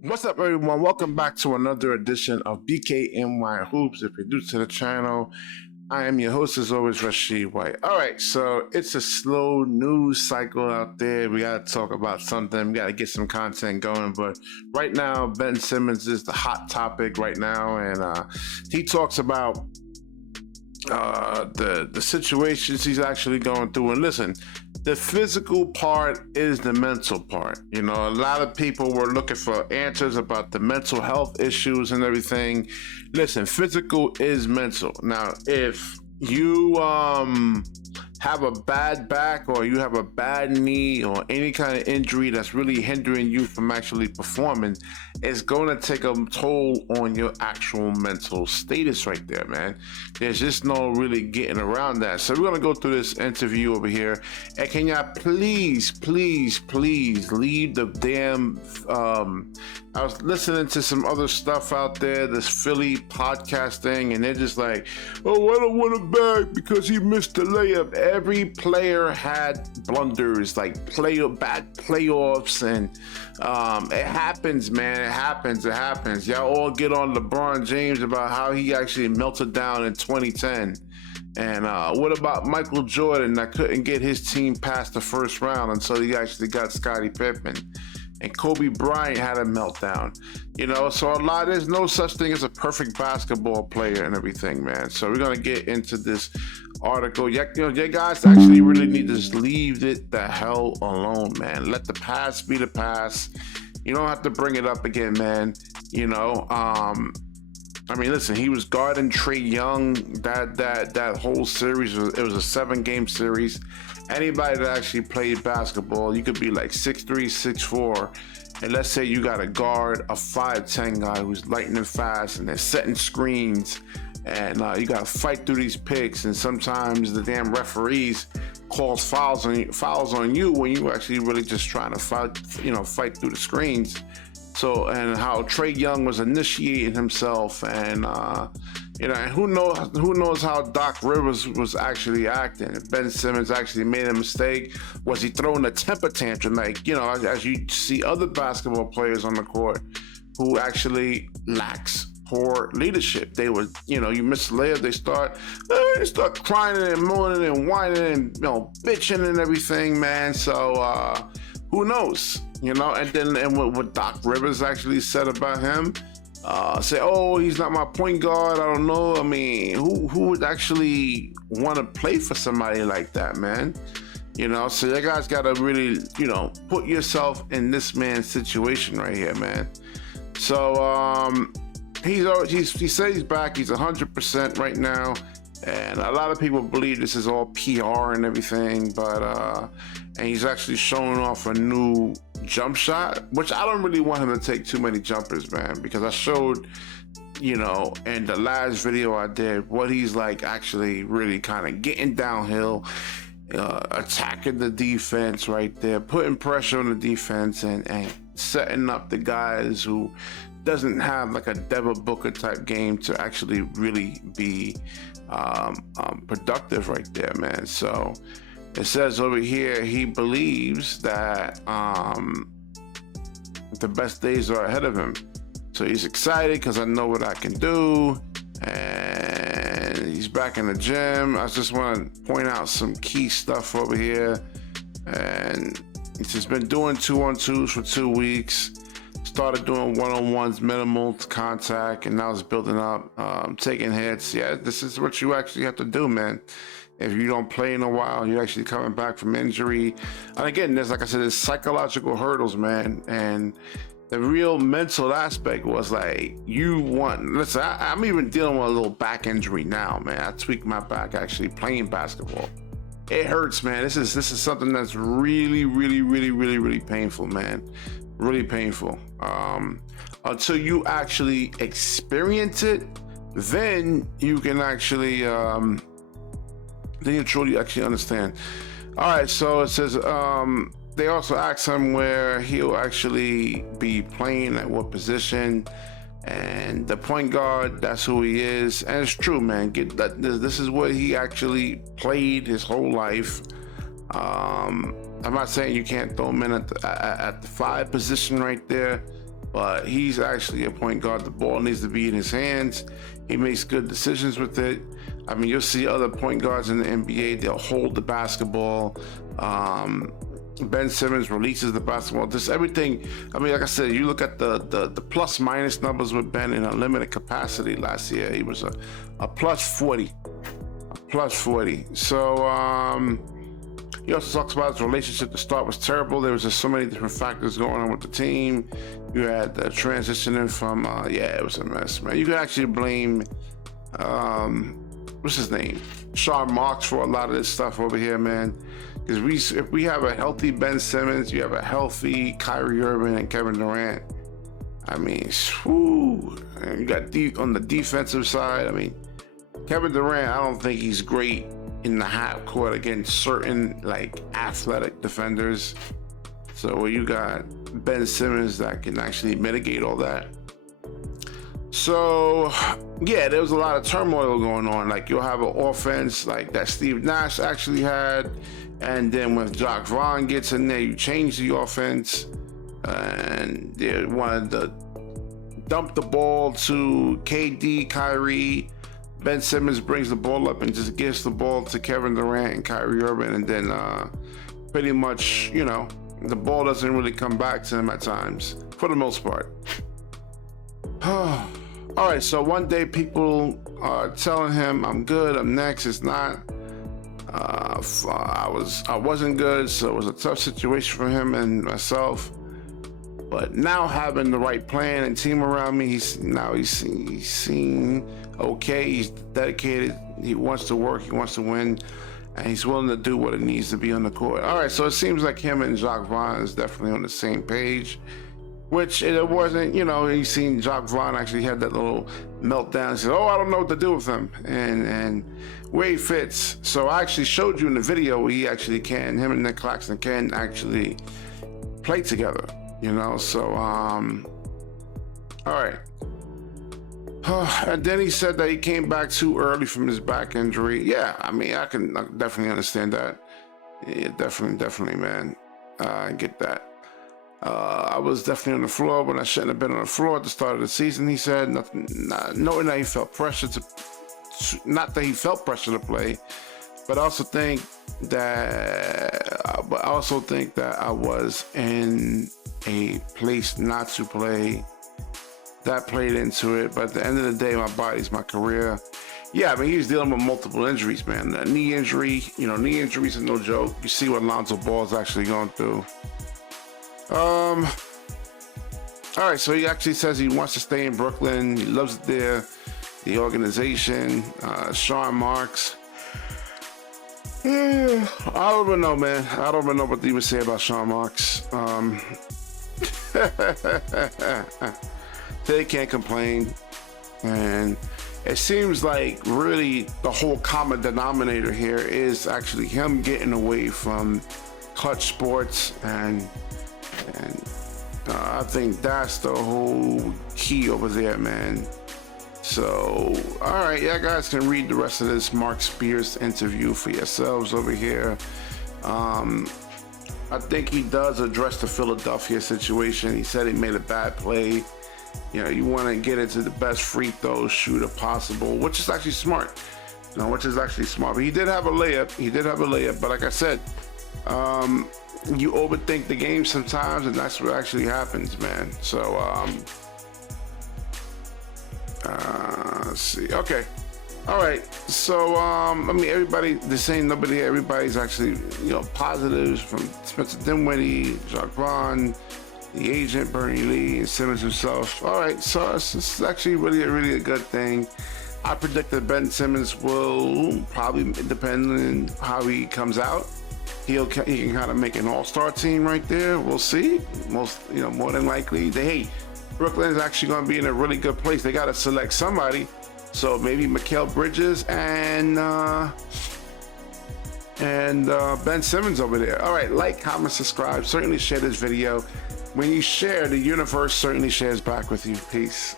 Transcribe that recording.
What's up, everyone? Welcome back to another edition of BKNY Hoops. If you're new to the channel, I am your host, as always, Rashid White. All right, so it's a slow news cycle out there. We got to talk about something. We got to get some content going. But right now, Ben Simmons is the hot topic right now, and he talks about the situations he's actually going through. And listen, the physical part is the mental part. You know, a lot of people were looking for answers about the mental health issues and everything. Listen, physical is mental. Now, if you have a bad back or you have a bad knee or any kind of injury that's really hindering you from actually performing, it's going to take a toll on your actual mental status right there, man. There's just no really getting around that. So we're going to go through this interview over here. And can y'all please leave the damn I was listening to some other stuff out there, this Philly podcasting, and they're just like, oh, I don't want him back because he missed the layup. Every player had blunders, like bad playoffs, and it happens, man. It happens. Y'all all get on LeBron James about how he actually melted down in 2010. And what about Michael Jordan that couldn't get his team past the first round until he actually got Scottie Pippen? And Kobe Bryant had a meltdown, you know. So there's no such thing as a perfect basketball player and everything, man. So we're gonna get into this article. You guys actually really need to just leave it the hell alone, man. Let the past be the past. You don't have to bring it up again, man. You know, I mean, listen, he was guarding Trae Young. That whole series it was a 7-game series. Anybody that actually played basketball, you could be like 6'3", 6'4", and let's say you got to guard a 5'10" guy who's lightning fast and they're setting screens, and you got to fight through these picks, and sometimes the damn referees calls fouls on you when you actually really just trying to fight through the screens. So, and how Trae Young was initiating himself, and and who knows how Doc Rivers was actually acting. If Ben Simmons actually made a mistake, was he throwing a temper tantrum? Like, as you see other basketball players on the court who actually lacks poor leadership. They would, you miss a layup, they start crying and moaning and whining and bitching and everything, man. So who knows? And then what Doc Rivers actually said about him, say, oh, he's not my point guard. I don't know. I mean, who would actually want to play for somebody like that, man? So you guys got to really, put yourself in this man's situation right here, man. So he said he's back. He's 100% right now. And a lot of people believe this is all PR and everything, but and he's actually showing off a new jump shot, which I don't really want him to take too many jumpers, man, because I showed, in the last video I did, what he's like actually really kind of getting downhill, attacking the defense right there, putting pressure on the defense, and setting up the guys who doesn't have like a Devin Booker type game to actually really be productive right there, man. So it says over here he believes that the best days are ahead of him. So he's excited because I know what I can do, and he's back in the gym. I just want to point out some key stuff over here. And he's just been doing 2-on-2s for 2 weeks. Started doing 1-on-1s, minimal contact, and now it's building up, taking hits. Yeah, this is what you actually have to do, man. If you don't play in a while, you're actually coming back from injury. And again, there's psychological hurdles, man. And the real mental aspect was like, listen, I'm even dealing with a little back injury now, man. I tweaked my back actually playing basketball. It hurts, man. This is something that's really, really, really, really, really painful, man. Really painful. Until you actually experience it, then you can actually then you truly actually understand. All right, so it says they also asked him where he'll actually be playing, at what position, and the point guard, that's who he is. And it's true, man. This is what he actually played his whole life. I'm not saying you can't throw him in at the 5 position right there, but he's actually a point guard. The ball needs to be in his hands. He makes good decisions with it. I mean, you'll see other point guards in the NBA, they'll hold the basketball. Ben Simmons releases the basketball. Just everything. I mean, like I said, you look at the plus minus numbers with Ben in a limited capacity last year. He was a plus 40. Plus 40. So he also talks about his relationship. The start was terrible. There was just so many different factors going on with the team. You had the transitioning from it was a mess, man. You can actually blame what's his name, Sean Marks, for a lot of this stuff over here, man. Because if we have a healthy Ben Simmons, you have a healthy Kyrie Irving and Kevin Durant. I mean, whew, and you got on the defensive side. I mean, Kevin Durant, I don't think he's great in the half court against certain like athletic defenders. So you got Ben Simmons that can actually mitigate all that. So yeah, there was a lot of turmoil going on. Like you'll have an offense like that Steve Nash actually had, and then when Jacques Vaughn gets in there, you change the offense, and they wanted to dump the ball to KD, Kyrie. Ben Simmons brings the ball up and just gives the ball to Kevin Durant and Kyrie Irving, and then pretty much, you know, the ball doesn't really come back to him at times, for the most part. All right, so one day people are telling him, I'm good, I'm next. It's not. I wasn't good, so it was a tough situation for him and myself. But now having the right plan and team around me, he's seen okay. He's dedicated. He wants to work. He wants to win, and he's willing to do what it needs to be on the court. All right, so it seems like him and Jacques Vaughn is definitely on the same page, which it wasn't. You know, you seen Jacques Vaughn actually had that little meltdown. He said, "Oh, I don't know what to do with him," and where he fits. So I actually showed you in the video where him and Nick Claxton can actually play together. You know, so all right. And then he said that he came back too early from his back injury. Yeah, I mean, I can definitely understand that. Yeah, definitely, man. I get that. I was definitely on the floor when I shouldn't have been on the floor at the start of the season. He said, knowing that he felt pressure not that he felt pressure to play, but I also think that I was in a place not to play. That played into it, but at the end of the day, my body's my career. Yeah, I mean, he's dealing with multiple injuries, man. A knee injury, knee injuries are no joke. You see what Lonzo Ball's actually going through. All right, so he actually says he wants to stay in Brooklyn. He loves it there. The organization, Sean Marks. I don't even know, man. I don't even know what to even say about Sean Marks. They can't complain, and it seems like really the whole common denominator here is actually him getting away from clutch sports, and I think that's the whole key over there, man. So, all right, yeah, guys can read the rest of this Mark Spears interview for yourselves over here. I think he does address the Philadelphia situation. He said he made a bad play. You want to get into the best free throw shooter possible, which is actually smart. But he did have a layup. But like I said, you overthink the game sometimes, and that's what actually happens, man. So, let's see. Okay. All right. So, I mean, everybody's actually, positives from Spencer Dinwiddie, Jacques Vaughn, the agent, Bernie Lee, and Simmons himself. All right. So it's actually really a good thing. I predict that Ben Simmons will probably, depending on how he comes out, he can kind of make an all-star team right there. We'll see. More than likely. Brooklyn is actually going to be in a really good place. They got to select somebody. So maybe Mikal Bridges and Ben Simmons over there. All right, like, comment, subscribe. Certainly share this video. When you share, the universe certainly shares back with you. Peace.